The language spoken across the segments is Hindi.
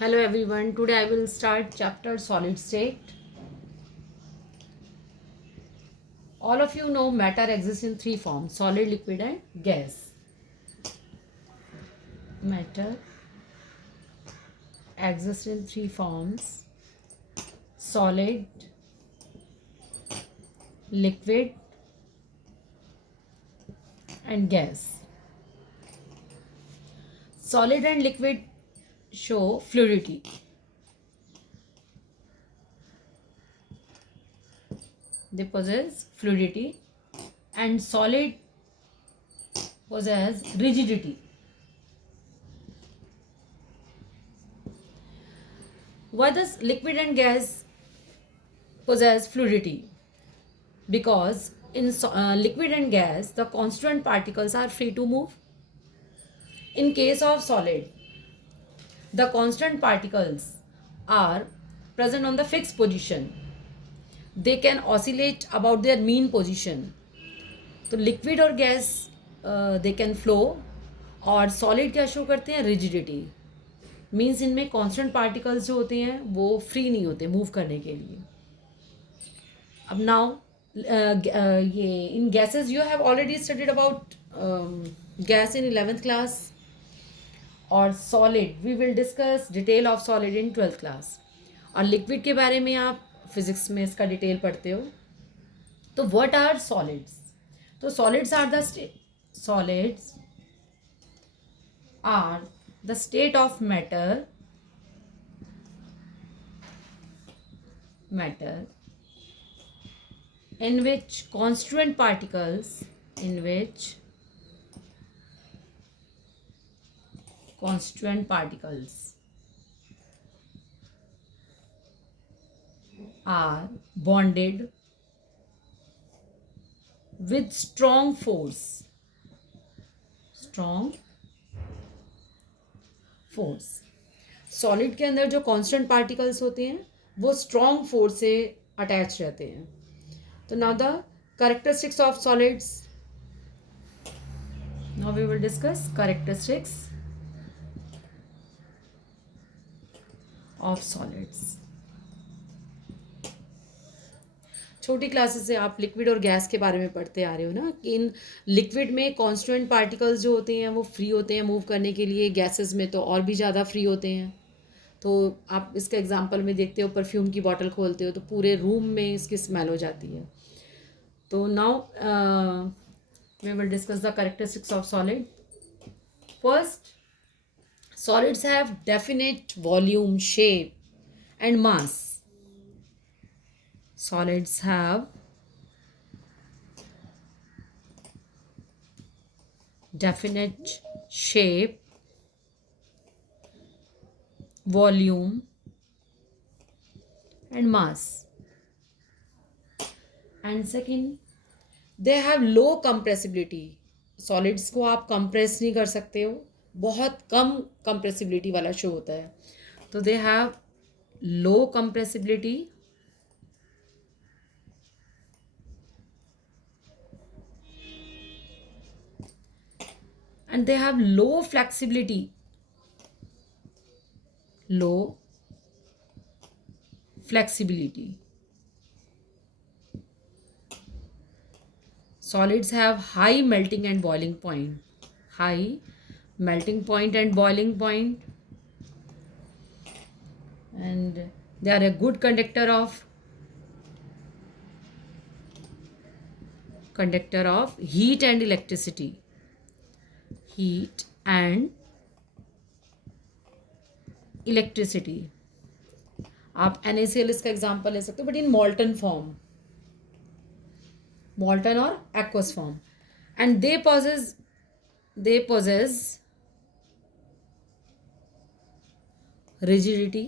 Hello everyone. Today I will start chapter solid state. All of you know matter exists in three forms: solid, liquid, and gas. Matter exists in three forms: solid, liquid, and gas. Solid and liquid show fluidity. They possess fluidity, and solid possess rigidity. Why does liquid and gas possess fluidity? Because in liquid and gas, the constituent particles are free to move. In case of solid, the constant particles are present on the fixed position. They can oscillate about their mean position. तो लिक्विड और गैस दे कैन फ्लो, और सॉलिड क्या शो करते हैं? रिजिडिटी. मीन्स इनमें कांस्टेंट पार्टिकल्स जो होते हैं वो फ्री नहीं होते मूव करने के लिए. अब नाउ ये इन gases you have already studied about gas in 11th class, और solid we will discuss detail of solid in 12th class. और लिक्विड के बारे में आप फिजिक्स में इसका डिटेल पढ़ते हो. तो व्हाट आर सॉलिड्स? तो solids are the state of matter in which constituent particles are bonded with strong force. Solid के अंदर जो कांस्टेंट पार्टिकल्स होते हैं वो स्ट्रॉन्ग फोर्स से अटैच रहते हैं. तो now the characteristics of solids. Now we will discuss characteristics of solids. छोटी क्लासेस से आप लिक्विड और गैस के बारे में पढ़ते आ रहे हो ना, कि इन लिक्विड में कॉन्स्टेंट पार्टिकल्स जो होते हैं वो फ्री होते हैं मूव करने के लिए. गैसेस में तो और भी ज़्यादा फ्री होते हैं. तो आप इसका एग्जांपल में देखते हो, परफ्यूम की बॉटल खोलते हो तो पूरे रूम में इसकी स्मेल हो जाती है. तो now we will discuss the characteristics of solid. First, solids have definite volume, shape and mass. Solids have definite shape, volume and mass. And second, they have low compressibility. Solids को आप compress नहीं कर सकते हो, बहुत कम compressibility वाला शो होता है. तो they have low compressibility and they have low flexibility. Solids have high melting and boiling point. And they are a good conductor of heat and electricity. आप NaCl इसका एग्जाम्पल ले सकते हो, but in मॉल्टन form, molten or aqueous form, and they possess rigidity,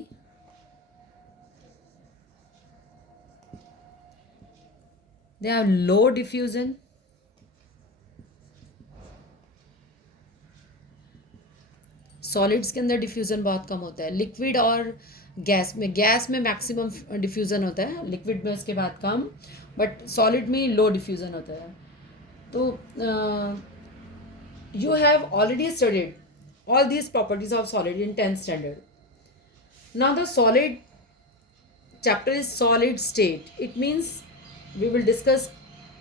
they have low diffusion, solids के अंदर डिफ्यूज़न बहुत कम होता है. लिक्विड और गैस में मैक्सिमम डिफ्यूज़न होता है, लिक्विड में उसके बाद कम, बट सॉलिड में लो डिफ्यूज़न होता है. तो you have already studied all these properties of solid in 10th standard. Now the solid chapter is solid state. It means we will discuss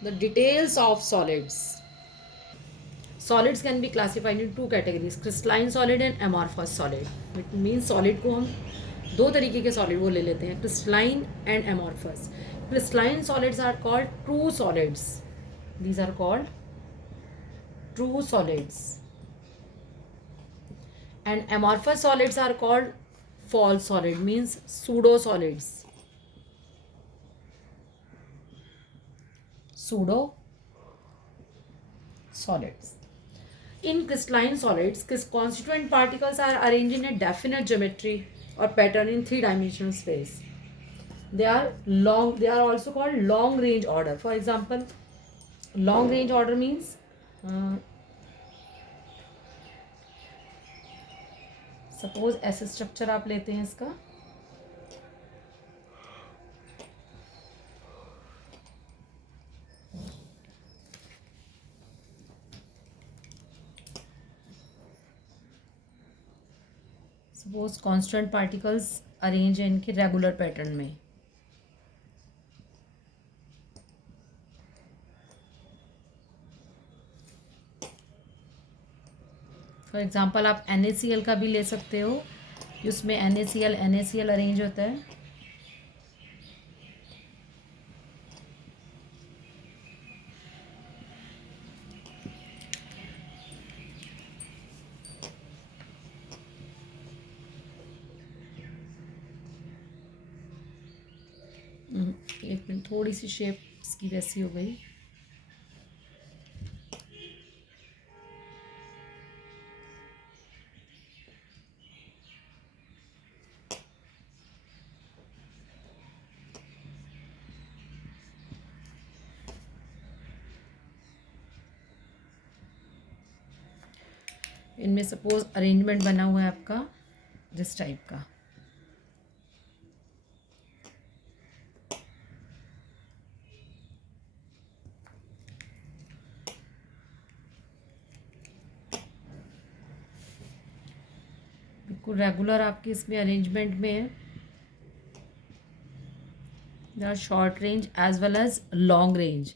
the details of solids. Solids can be classified in two categories, crystalline solid and amorphous solid. It means solid को हम दो तरीके के solid वो ले लेते हैं, crystalline and amorphous. Crystalline solids are called true solids. These are called true solids. And amorphous solids are called false solid, means pseudo solids. Pseudo solids. In crystalline solids, constituent particles are arranged in a definite geometry or pattern in three-dimensional space. They are also called long range order. For example, long range order means suppose ऐसे स्ट्रक्चर आप लेते हैं इसका, सपोज कांस्टेंट पार्टिकल्स अरेंज है इनके रेगुलर पैटर्न में. फॉर एग्जांपल आप NaCl का भी ले सकते हो, उसमें NaCl अरेंज होता है. एक मिनट, थोड़ी सी शेप इसकी वैसी हो गई. इनमें सपोज अरेंजमेंट बना हुआ है आपका दिस टाइप का. बिल्कुल रेगुलर आपके इसमें अरेंजमेंट में है. They are short range as well as long range.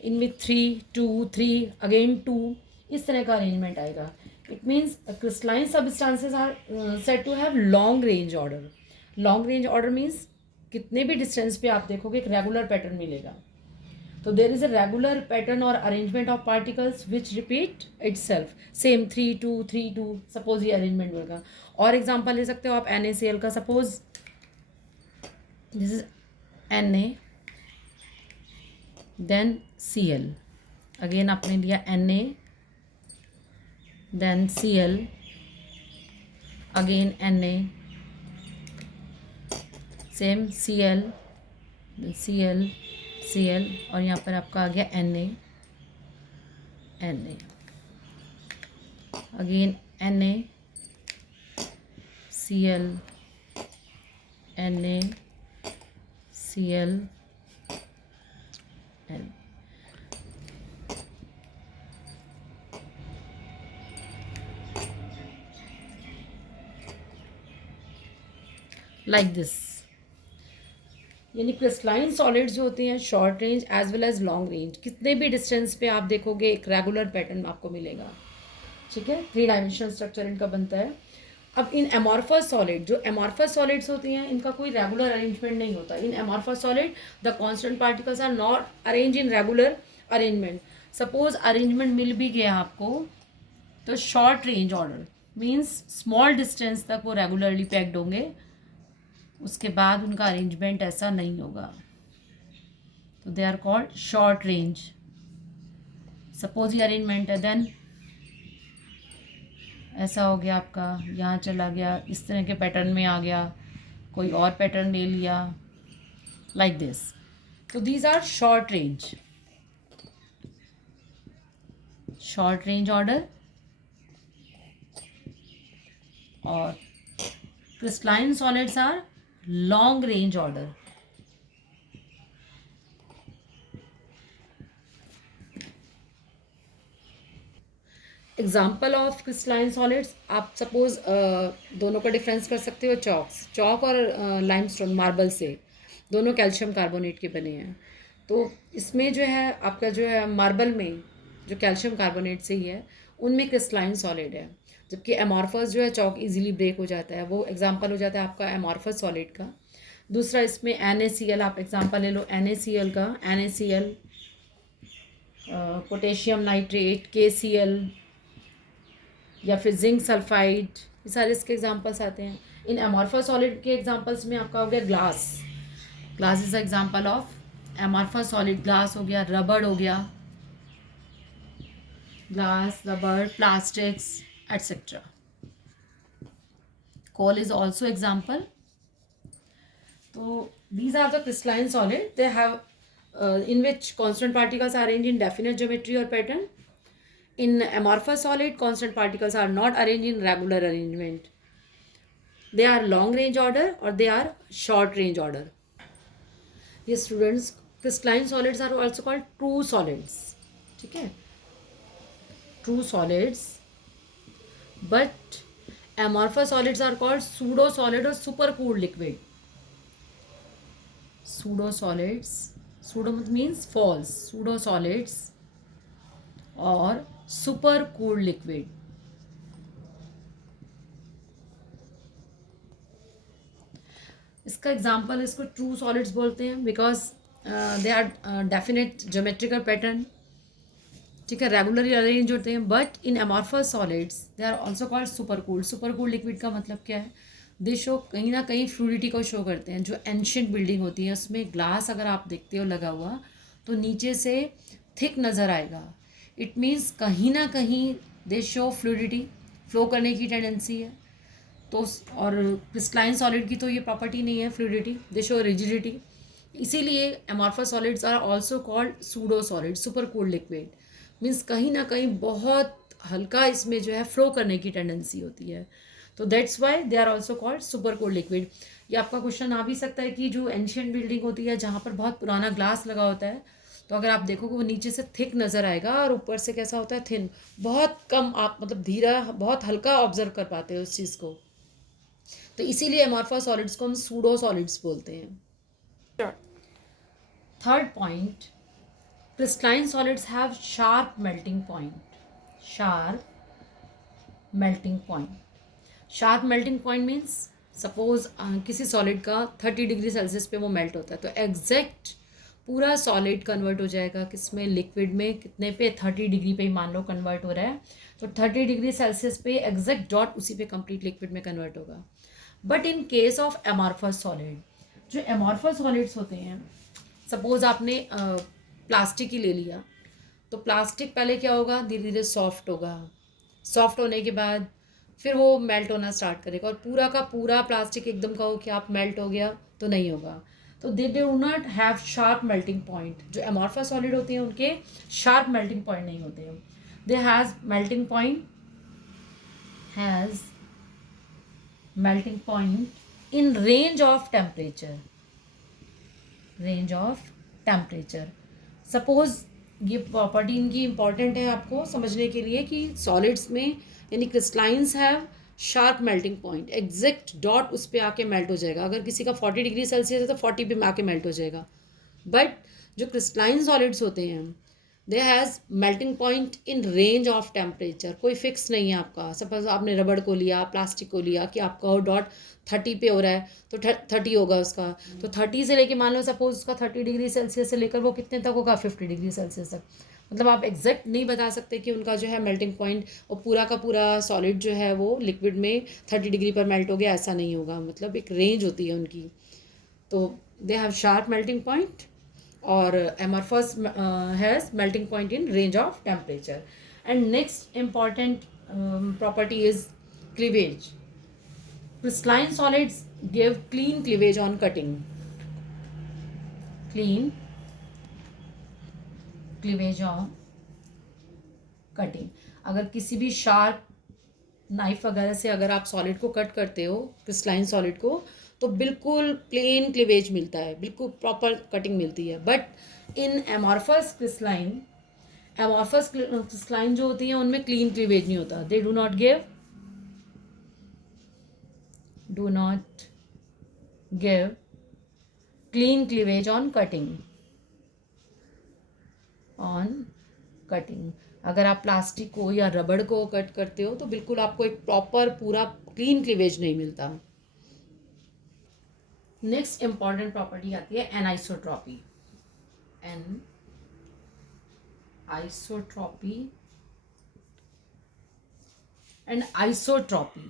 इनमें 3 2 3 अगेन 2 इस तरह का अरेंजमेंट आएगा. It means crystalline substances are said to have long range order. Long range order means कितने भी डिस्टेंस पे आप देखोगे एक रेगुलर पैटर्न मिलेगा. तो there is a regular pattern और arrangement of particles which repeat itself same 3 2 3 2. Suppose ये अरेंजमेंट मिलेगा. और एग्जाम्पल ले सकते हो आप NaCl का. Suppose this is Na then Cl. Again आपने लिया Na then Cl again Na same Cl Cl Cl और यहाँ पर आपका आ गया Na again Na Cl Na Cl N. Like this. यानी क्रिस्टलाइन सॉलिड्स जो होते हैं short range as well as long range, कितने भी डिस्टेंस पे आप देखोगे एक रेगुलर पैटर्न आपको मिलेगा. ठीक है, 3 डायमेंशनल स्ट्रक्चर इनका बनता है. अब इन एमॉर्फस सॉलिड, जो एमॉर्फस सॉलिड्स होती हैं इनका कोई रेगुलर अरेंजमेंट नहीं होता. In amorphous solid the constant particles are not arrange in regular arrangement. Suppose arrangement मिल भी गया आपको तो short range order means small distance तक वो रेगुलरली पैक्ड होंगे, उसके बाद उनका अरेंजमेंट ऐसा नहीं होगा. तो they are called short range. Suppose ये अरेंजमेंट है, देन ऐसा हो गया आपका, यहाँ चला गया, इस तरह के पैटर्न में आ गया, कोई और पैटर्न ले लिया, लाइक दिस. तो these are short range order. और crystalline solids are long range order. Example of crystalline solids, आप सपोज दोनों का डिफरेंस कर सकते हो। चौक और लाइमस्टोन मार्बल से, दोनों कैल्शियम कार्बोनेट के बने हैं। तो इसमें जो है आपका जो है मार्बल में जो कैल्शियम कार्बोनेट से ही है, उनमें क्रिस्टलाइन सॉलिड है। जबकि एमॉर्फस जो है चौक इजीली ब्रेक हो जाता है, वो एग्जांपल हो जाता है आपका एमॉर्फस सॉलिड का। दूसरा इसमें NaCl, आप एग्जांपल ले लो NaCl का। NaCl, पोटेशियम नाइट्रेट, KCl या फिर जिंक सल्फाइड, ये सारे इसके एग्जांपल्स आते हैं। इन एमॉर्फस सॉलिड के एग्जांपल्स में आपका हो गया glass. Glass is example of amorphous solid. Glass हो गया, रबड़ हो गया, ग्लास, रबड़, plastics etcetera. Coal is also example. तो these are the crystalline solid. They have in which constant particles are arranged in definite geometry or pattern. In amorphous solid, constant particles are not arranged in regular arrangement. They are long range order or they are short range order. Yes, students, crystalline solids are also called true solids. ठीक है, true solids. But amorphous solids are called pseudo solid or super cooled liquid. Pseudo solids, pseudo means false, pseudo solids or super cooled liquid. इसका एग्जाम्पल, इसको ट्रू सॉलिड्स बोलते हैं because they are definite geometrical pattern, ठीक है, रेगुलरली अरेंज होते हैं। But in amorphous solids they are also called super cooled. Super cooled liquid का मतलब क्या है? दे शो कहीं ना कहीं फ्लूइडिटी को शो करते हैं। जो एंशियंट बिल्डिंग होती है उसमें ग्लास अगर आप देखते हो लगा हुआ, तो नीचे से थिक नज़र आएगा। इट मीन्स कहीं ना कहीं दे शो फ्लूइडिटी, फ्लो करने की टेंडेंसी है। तो और क्रिस्टलाइन सॉलिड की तो ये प्रॉपर्टी नहीं है फ्लूइडिटी, दे शो रिजिडिटी। इसीलिए amorphous solids are also called pseudo solid, super cooled liquid. Means कहीं ना कहीं बहुत हल्का इसमें जो है फ्लो करने की टेंडेंसी होती है, तो that's why they are also called super cooled liquid. ये आपका क्वेश्चन आ भी सकता है कि जो एंशियंट बिल्डिंग होती है जहाँ पर बहुत पुराना ग्लास लगा होता है, तो अगर आप देखोगे वो नीचे से थिक नज़र आएगा और ऊपर से कैसा होता है, थिन। बहुत कम आप मतलब धीरा, बहुत हल्का ऑब्जर्व कर पाते हो उस चीज़ को। तो इसीलिए एमॉर्फस सॉलिड्स को हम सूडो सॉलिड्स बोलते हैं। Third point, crystalline solids have sharp melting point. Sharp melting point. Sharp melting point means suppose किसी सॉलिड का 30 डिग्री सेल्सियस पे वो मेल्ट होता है, तो एग्जैक्ट पूरा सॉलिड कन्वर्ट हो जाएगा किसमें, लिक्विड में। कितने पे? 30 डिग्री पे ही मान लो कन्वर्ट हो रहा है, तो 30 डिग्री सेल्सियस पे एग्जैक्ट डॉट उसी पे कंप्लीट लिक्विड में कन्वर्ट होगा। But in case of amorphous solid, जो एमॉर्फस सॉलिड्स होते हैं, सपोज आपने प्लास्टिक ही ले लिया, तो प्लास्टिक पहले क्या होगा, धीरे धीरे सॉफ्ट होगा। सॉफ्ट होने के बाद फिर वो मेल्ट होना स्टार्ट करेगा, और पूरा का पूरा प्लास्टिक एकदम कहो कि आप मेल्ट हो गया तो नहीं होगा। तो they do not have sharp melting point. जो एमॉर्फस सॉलिड होते हैं उनके शार्प मेल्टिंग पॉइंट नहीं होते हैं। They has melting point, has melting point in range of temperature, range of temperature. Suppose ये प्रॉपर्टी इनकी इंपॉर्टेंट है आपको समझने के लिए कि सॉलिड्स में यानी crystallines have sharp melting point, exact dot उस पर आके मेल्ट हो जाएगा। अगर किसी का 40 डिग्री सेल्सियस है तो 40 पे आके मेल्ट हो जाएगा। बट जो क्रिस्टलाइन सॉलिड्स होते हैं they has melting point in range of temperature. कोई फिक्स नहीं है आपका। सपोज आपने रबड़ को लिया, प्लास्टिक को लिया कि आपका वो डॉट 30 पे हो रहा है तो 30 होगा उसका। तो 30 से लेके मान लो सपोज उसका 30 डिग्री सेल्सियस से लेकर वो कितने तक होगा, 50 डिग्री सेल्सियस तक। मतलब आप एग्जैक्ट नहीं बता सकते कि उनका जो है मेल्टिंग पॉइंट, और पूरा का पूरा सॉलिड जो है वो लिक्विड में 30 डिग्री पर मेल्ट हो गया, ऐसा नहीं होगा। मतलब एक रेंज होती है उनकी। तो they have sharp melting point, और amorphous has melting point in range of temperature. And next important property is cleavage. Crystalline solids give clean cleavage on cutting. Clean cleavage on cutting. अगर किसी भी शार्प नाइफ वगैरह से अगर आप सॉलिड को कट करते हो, क्रिस्टलाइन सॉलिड को, तो बिल्कुल प्लेन क्लीवेज मिलता है, बिल्कुल प्रॉपर कटिंग मिलती है. But in amorphous crystalline, amorphous crystalline जो होती है उनमें क्लीन क्लीवेज नहीं होता. दे do not give clean cleavage on cutting. अगर आप प्लास्टिक को या रबड़ को कट करते हो तो बिल्कुल आपको एक प्रॉपर पूरा क्लीन क्लीवेज नहीं मिलता. नेक्स्ट इंपॉर्टेंट प्रॉपर्टी आती है anisotropy. Anisotropy and isotropy.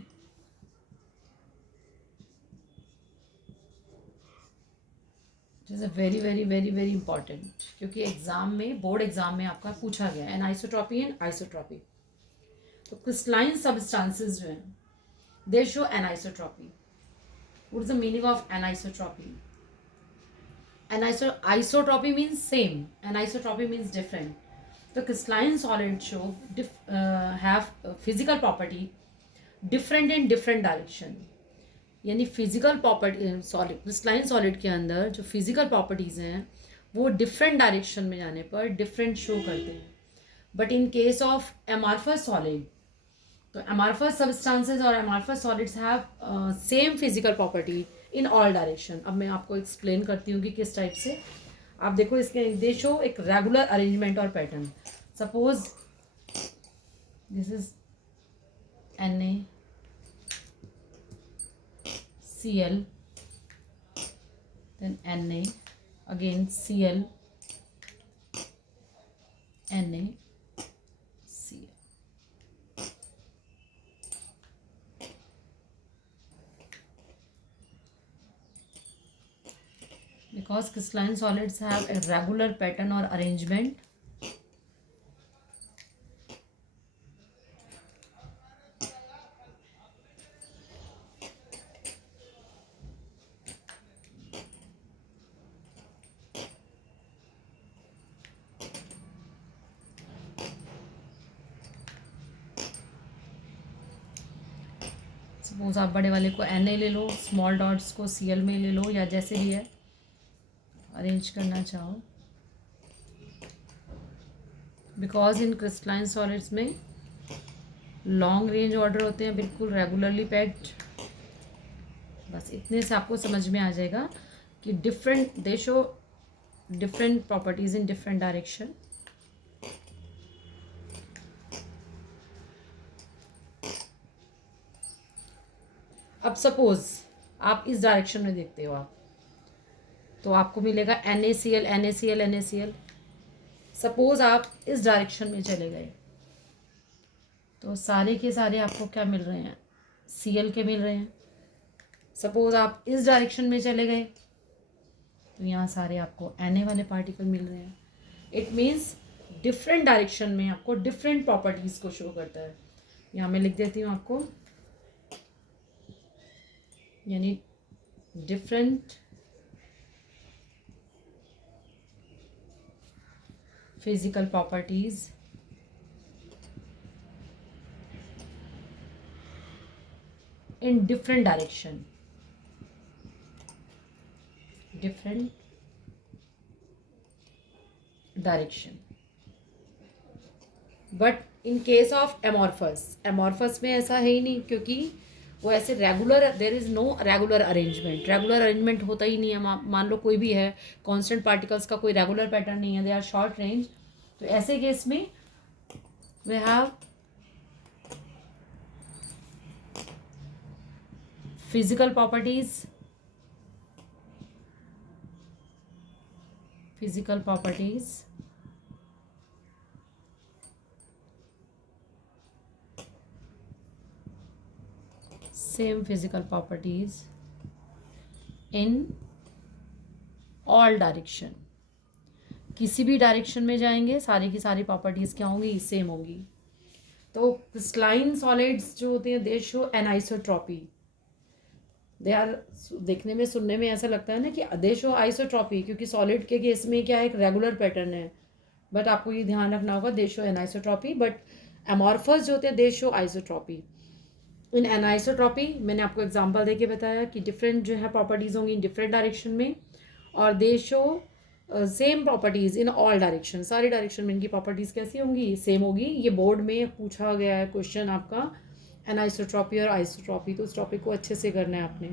It is a very very very very important, क्योंकि एग्जाम में, बोर्ड एग्जाम में आपका पूछा गया है एनाइसोट्रॉपी एंड आइसोट्रॉपी. तो क्रिस्टलाइन सब्सटेंसेस जो हैं they show anisotropy. What is the meaning of anisotropy? Anisotropy means same, anisotropy means different. The crystalline solids show have physical property different in different direction. यानी physical property, solid crystalline solid के अंदर जो फिजिकल प्रॉपर्टीज़ हैं वो डिफरेंट डायरेक्शन में जाने पर डिफरेंट शो करते हैं. But in case of amorphous solid, तो एमॉर्फस सब्सटेंसेस और amorphous solids have same physical property in all direction. अब मैं आपको एक्सप्लेन करती हूँ कि किस टाइप से. आप देखो इसके दे शो एक रेगुलर अरेंजमेंट और pattern. Suppose this is Na Cl, then Na, again Cl, Na, Cl. Because crystalline solids have a regular pattern or arrangement, suppose आप बड़े वाले को Na ले लो, स्मॉल डॉट्स को Cl में ले लो, या जैसे भी है अरेंज करना चाहो. बिकॉज इन क्रिस्टलाइन सॉलिड्स में लॉन्ग रेंज ऑर्डर होते हैं, बिल्कुल रेगुलरली पैक्ड. बस इतने से आपको समझ में आ जाएगा कि different they show different properties in different direction. अब सपोज आप इस डायरेक्शन में देखते हो आप, तो आपको मिलेगा NaCl NaCl NaCl. सपोज आप इस डायरेक्शन में चले गए तो सारे के सारे आपको क्या मिल रहे हैं? Cl के मिल रहे हैं. सपोज आप इस डायरेक्शन में चले गए तो यहाँ सारे आपको Na वाले पार्टिकल मिल रहे हैं. इट मीन्स डिफरेंट डायरेक्शन में आपको डिफरेंट प्रॉपर्टीज़ को शो करता है. यहाँ मैं लिख देती हूँ आपको, यानी different physical properties in different direction. But in case of amorphous में ऐसा है ही नहीं, क्योंकि वो ऐसे regular, there is no regular arrangement होता ही नहीं है. मान लो कोई भी है, कांस्टेंट पार्टिकल्स का कोई रेगुलर पैटर्न नहीं है, दे आर शॉर्ट रेंज. तो ऐसे केस में we have physical properties same physical properties in all direction. किसी भी डायरेक्शन में जाएंगे सारी की सारी प्रॉपर्टीज़ क्या होंगी? सेम होंगी. तो क्रिस्टलाइन सॉलिड्स जो होते हैं they show anisotropy. They are, देखने में सुनने में ऐसा लगता है ना कि दे शो आइसोट्रॉपी, क्योंकि सॉलिड के केस में क्या है, एक रेगुलर पैटर्न है. बट आपको ये ध्यान रखना होगा, दे शो एनाइसोट्रॉपी. बट एमॉर्फस जो होते हैं they show isotropy. In anisotropy मैंने आपको एग्जांपल देके बताया कि डिफरेंट जो है प्रॉपर्टीज़ होंगी डिफरेंट डायरेक्शन में, और दे show same properties in all direction, सारी डायरेक्शन में इनकी प्रॉपर्टीज़ कैसी होंगी, सेम होगी। ये बोर्ड में पूछा गया है क्वेश्चन आपका एनाइसोट्रॉपी और आइसोट्रॉपी, तो उस टॉपिक को अच्छे से करना है आपने।